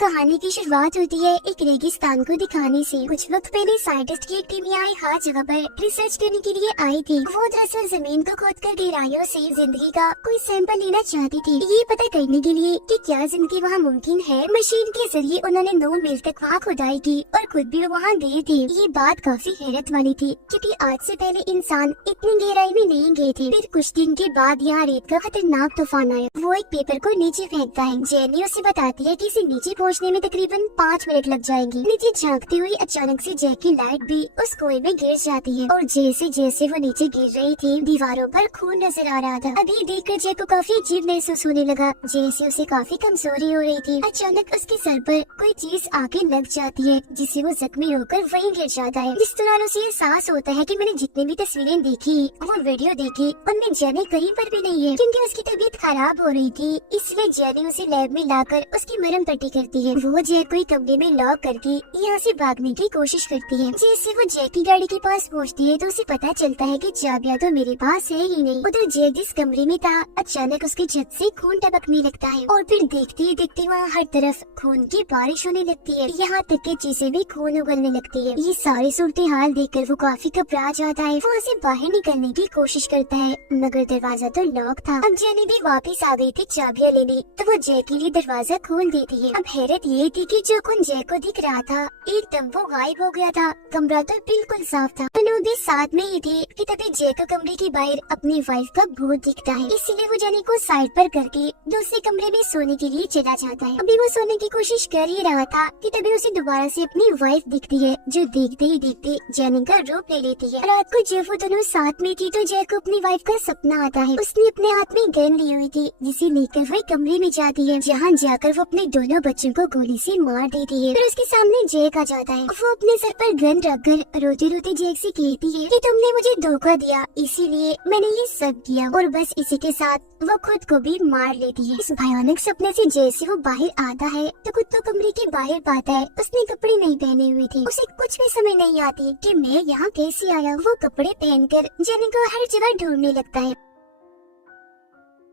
कहानी की शुरुआत होती है एक रेगिस्तान को दिखाने से। कुछ वक्त पहले साइंटिस्ट की एक टीम यहाँ हर जगह पर रिसर्च करने के लिए आई थी। वो दरअसल जमीन को खोदकर गहराइयों से जिंदगी का कोई सैंपल लेना चाहती थी, ये पता करने के लिए कि क्या जिंदगी वहाँ मुमकिन है। मशीन के जरिए उन्होंने 9 मील तक वहाँ खुदाई की और खुद भी वहाँ गए थे। ये बात काफी हैरत वाली थी क्योंकि आज से पहले इंसान इतनी गहराई में नहीं गए थे। फिर कुछ दिन के बाद यहाँ रेत का खतरनाक तूफान आया। वो एक पेपर को नीचे फेंकता है। जेनी उसे बताती है कि इसे नीचे पहुँचने में तकरीबन 5 मिनट लग जाएंगे। नीचे झांकते हुए अचानक से जैक की लाइट भी उस कुएं में गिर जाती है और जैसे जैसे वो नीचे गिर रही थी दीवारों पर खून नजर आ रहा था। अभी देखकर जैक को काफी अजीब महसूस होने लगा, जैसे उसे काफी कमजोरी हो रही थी। अचानक उसके सर पर कोई चीज आके लग जाती है जिससे वो जख्मी होकर वहीं गिर जाता है। जिस दौरान उसे एहसास होता है कि मैंने जितनी भी तस्वीरें देखी वो वीडियो देखी उनमें जेनी कहीं पर भी नहीं है, क्योंकि उसकी तबीयत खराब हो रही थी। इसलिए जेनी उसे लैब में लाकर उसकी मरहम पट्टी करती है। वो जैक को एक कमरे में लॉक करके यहाँ से भागने की कोशिश करती है। जैसे वो जैक की गाड़ी के पास पहुँचती है तो उसे पता चलता है कि चाबियां तो मेरे पास है ही नहीं। उधर जैक जिस कमरे में था अचानक उसके छत से खून टपकने लगता है और फिर देखते ही देखते वहाँ हर तरफ खून की बारिश होने लगती है, यहाँ तक कि चीजें भी खून उगलने लगती है। ये सारी सूरत हाल देखकर वो काफी घबरा जाता है। वो उसे बाहर निकलने की कोशिश करता है मगर दरवाजा तो लॉक था। अब जेनी भी वापस आ गई थी चाबियां लेने, तो वो जैक के लिए दरवाजा खोल देती है। अब हैरत ये थी कि जो खून जैक को दिख रहा था एकदम वो गायब हो गया था। कमरा तो बिल्कुल साफ था। दोनों भी साथ में ही थे कि तभी जैक को कमरे के बाहर अपनी वाइफ का भूत दिखता है। इसीलिए वो जेनी को साइड पर करके दूसरे कमरे में सोने के लिए चला जाता है। अभी वो सोने की कोशिश कर ही रहा था कि तभी उसे दोबारा से अपनी वाइफ दिखती है, जो देखते ही देखते जेनी का रूप ले लेती है। रात को जब वो दोनों साथ में थी तो जैक को अपनी वाइफ का सपना आता है। उसने अपने हाथ में गन ली हुई थी जिसे लेकर वो कमरे में जाती है, जहाँ जाकर वो अपने दोनों बच्चों को गोली से मार देती है। फिर उसके सामने जैक आ जाता है। वो अपने सर पर गन रखकर रोते रोते जैक से कहती है कि तुमने मुझे धोखा दिया, इसीलिए मैंने ये सब किया। और बस इसी के साथ वो खुद को भी मार लेती है। इस भयानक सपने से जैसे वो बाहर आता है तो खुद तो कमरे के बाहर पाता है उसने कपड़े नहीं पहने हुए थे। उसे कुछ भी समझ नहीं आती कि मैं यहाँ कैसे आया। वो कपड़े पहनकर जेनी को हर जगह ढूंढने लगता है।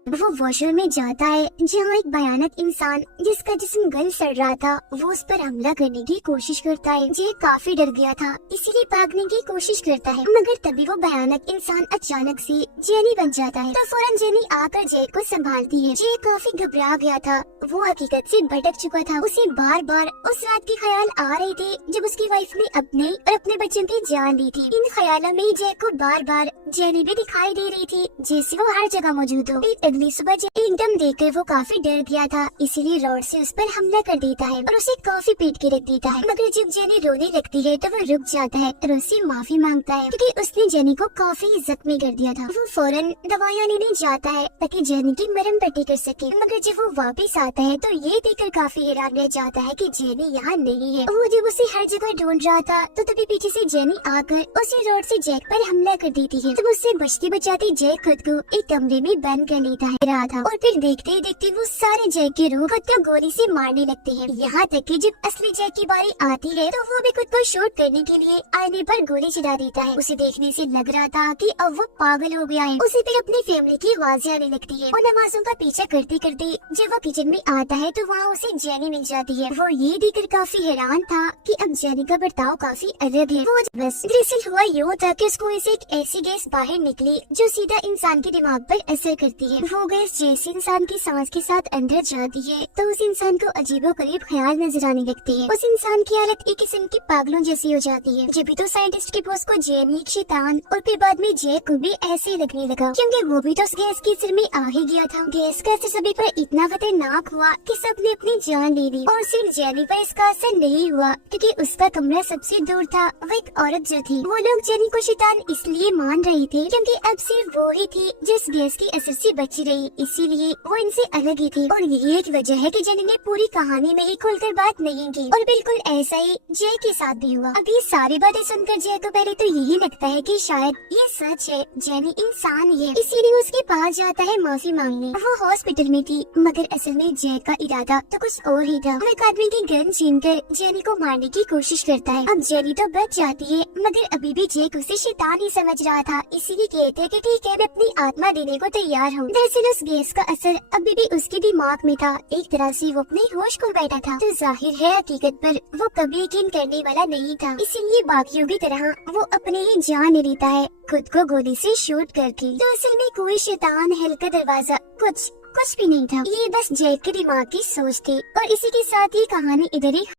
वो वॉशरूम में जाता है जहाँ एक भयानक इंसान जिसका जिस्म गल सड़ रहा था वो उस पर हमला करने की कोशिश करता है। जैक काफी डर गया था इसीलिए भागने की कोशिश करता है, मगर तभी वो भयानक इंसान अचानक से जेनी बन जाता है। तो फौरन जेनी आकर जैक को संभालती है। जैक काफी घबरा गया था, वो हकीकत से भटक चुका था। उसे बार बार उस रात के ख्याल आ रहे थे जब उसकी वाइफ ने अपने और अपने बच्चों की जान ली थी। इन ख्यालों में जैक को बार बार जेनी भी दिखाई दे रही थी जैसे वो हर जगह मौजूद हो। अगली सुबह एकदम देखकर वो काफी डर गया था, इसीलिए रॉड से उस पर हमला कर देता है और उसे काफी पीट के रख देता है। मगर जब जेनी रोने लगती है तो वो रुक जाता है और उससे माफी मांगता है क्योंकि उसने जेनी को काफी जख्मी कर दिया था। वो फौरन दवाइयाँ लेने जाता है ताकि जेनी की मरहम पट्टी कर सके, मगर जब वो वापस आता है तो ये देखकर काफी हैरान रह जाता है कि जेनी यहाँ नहीं है। वो जब उसे हर जगह ढूंढ रहा था तो तभी पीछे से जेनी आकर उसे रॉड से जैक पर हमला कर देती है। तब उससे बचते बचाते जैक खुद को एक कमरे में बंद कर लेता है था और फिर देखते ही देखते वो सारे जैक के रूह खुद को गोली से मारने लगते हैं। यहाँ तक कि जब असली जैक की बारी आती है तो वो भी खुद को शूट करने के लिए आईने पर गोली चला देता है। उसे देखने से लग रहा था कि अब वो पागल हो गया है। उसे फिर अपनी फैमिली की आवाजें आने लगती है और आवाजों का पीछा करते करते जब वो किचन में आता है तो वहाँ उसे जेनी मिल जाती है। वो ये देखकर काफी हैरान था कि अब जेनी का बर्ताव काफी अलग है। वो बस दरअसल हुआ यूँ था कि उसको ऐसे एक ऐसी गैस बाहर निकली जो सीधा इंसान के दिमाग पर असर करती है। वो गैस जैसे इंसान की सांस के साथ अंदर जाती है तो उस इंसान को अजीबोगरीब ख्याल नजर आने लगते हैं। उस इंसान की हालत एक किस्म की पागलों जैसी हो जाती है। जब भी तो साइंटिस्ट के बॉस को जेनी, शैतान और फिर बाद में जैक को भी ऐसे ही लगने लगा, क्योंकि वो भी तो उस गैस के असर में आ ही गया था। गैस का असर सभी पर इतना खतरनाक हुआ कि सबने अपनी जान ले ली और सिर्फ जेनी पर इसका असर नहीं हुआ क्योंकि उसका कमरा सबसे दूर था। वो एक औरत जो थी, वो लोग जेनी को शैतान इसलिए मान रहे थे क्योंकि अब सिर्फ वो ही थी जिस गैस के असर से बची रही, इसीलिए वो इनसे अलग ही थी। और ये एक वजह है कि जेनी ने पूरी कहानी में ही खुलकर बात नहीं की और बिल्कुल ऐसा ही जैक के साथ भी हुआ। अब ये सारी बातें सुनकर जैक को पहले तो यही लगता है कि शायद ये सच है, जेनी इंसान ही है, इसीलिए उसके पास जाता है माफी मांगने। वो हॉस्पिटल में थी मगर असल में जैक का इरादा तो कुछ और ही था। वो एक आदमी की गन छीनकर जेनी को मारने की कोशिश करता है। अब जेनी तो बच जाती है मगर अभी भी जैक उसे शैतान ही समझ रहा था, इसीलिए कहते हैं कि ठीक है मैं अपनी आत्मा देने को तैयार हूँ। दरअसल उस गैस का असर अभी भी उसके दिमाग में था। एक तरह से वो अपने होश खो बैठा था। तो जाहिर है हकीकत पर वो कभी यकीन करने वाला नहीं था, इसीलिए बाकियों की तरह वो अपने ही जान लेता है, खुद को गोली से शूट करके। तो असल में कोई शैतान हल्का दरवाजा कुछ भी नहीं था, ये बस जैक के दिमाग की सोच थी। और इसी के साथ ही कहानी इधर ही